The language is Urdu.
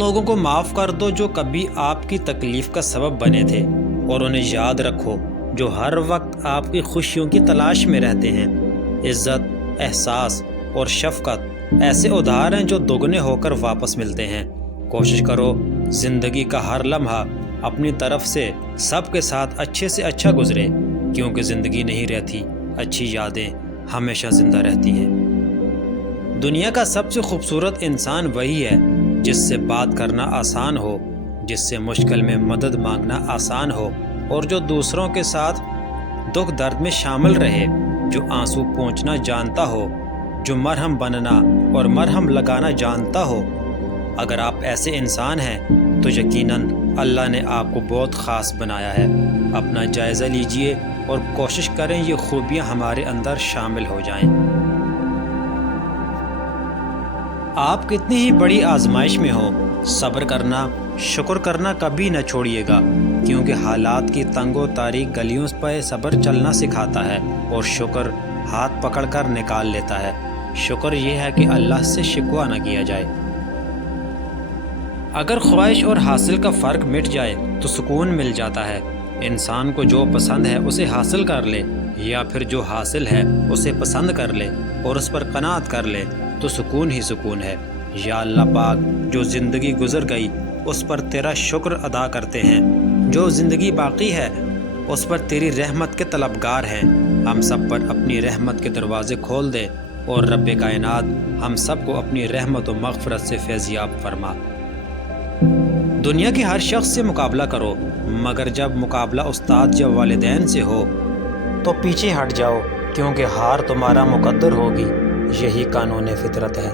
لوگوں کو معاف کر دو جو کبھی آپ کی تکلیف کا سبب بنے تھے، اور انہیں یاد رکھو جو ہر وقت آپ کی خوشیوں کی تلاش میں رہتے ہیں۔ عزت، احساس اور شفقت ایسے ادھار ہیں جو دگنے ہو کر واپس ملتے ہیں۔ کوشش کرو زندگی کا ہر لمحہ اپنی طرف سے سب کے ساتھ اچھے سے اچھا گزرے، کیونکہ زندگی نہیں رہتی، اچھی یادیں ہمیشہ زندہ رہتی ہیں۔ دنیا کا سب سے خوبصورت انسان وہی ہے جس سے بات کرنا آسان ہو، جس سے مشکل میں مدد مانگنا آسان ہو، اور جو دوسروں کے ساتھ دکھ درد میں شامل رہے، جو آنسو پونچھنا جانتا ہو، جو مرہم بننا اور مرہم لگانا جانتا ہو۔ اگر آپ ایسے انسان ہیں تو یقیناً اللہ نے آپ کو بہت خاص بنایا ہے۔ اپنا جائزہ لیجئے اور کوشش کریں یہ خوبیاں ہمارے اندر شامل ہو جائیں۔ آپ کتنی ہی بڑی آزمائش میں ہوں، صبر کرنا، شکر کرنا کبھی نہ چھوڑیے گا، کیونکہ حالات کی تنگ و تاریک گلیوں پر صبر چلنا سکھاتا ہے اور شکر ہاتھ پکڑ کر نکال لیتا ہے۔ شکر یہ ہے کہ اللہ سے شکوہ نہ کیا جائے۔ اگر خواہش اور حاصل کا فرق مٹ جائے تو سکون مل جاتا ہے۔ انسان کو جو پسند ہے اسے حاصل کر لے، یا پھر جو حاصل ہے اسے پسند کر لے اور اس پر قناعت کر لے تو سکون ہی سکون ہے۔ یا اللہ پاک، جو زندگی گزر گئی اس پر تیرا شکر ادا کرتے ہیں، جو زندگی باقی ہے اس پر تیری رحمت کے طلبگار ہیں۔ ہم سب پر اپنی رحمت کے دروازے کھول دے اور رب کائنات ہم سب کو اپنی رحمت و مغفرت سے فیضیاب فرما۔ دنیا کے ہر شخص سے مقابلہ کرو، مگر جب مقابلہ استاد یا والدین سے ہو تو پیچھے ہٹ جاؤ، کیونکہ ہار تمہارا مقدر ہوگی، یہی قانون فطرت ہے۔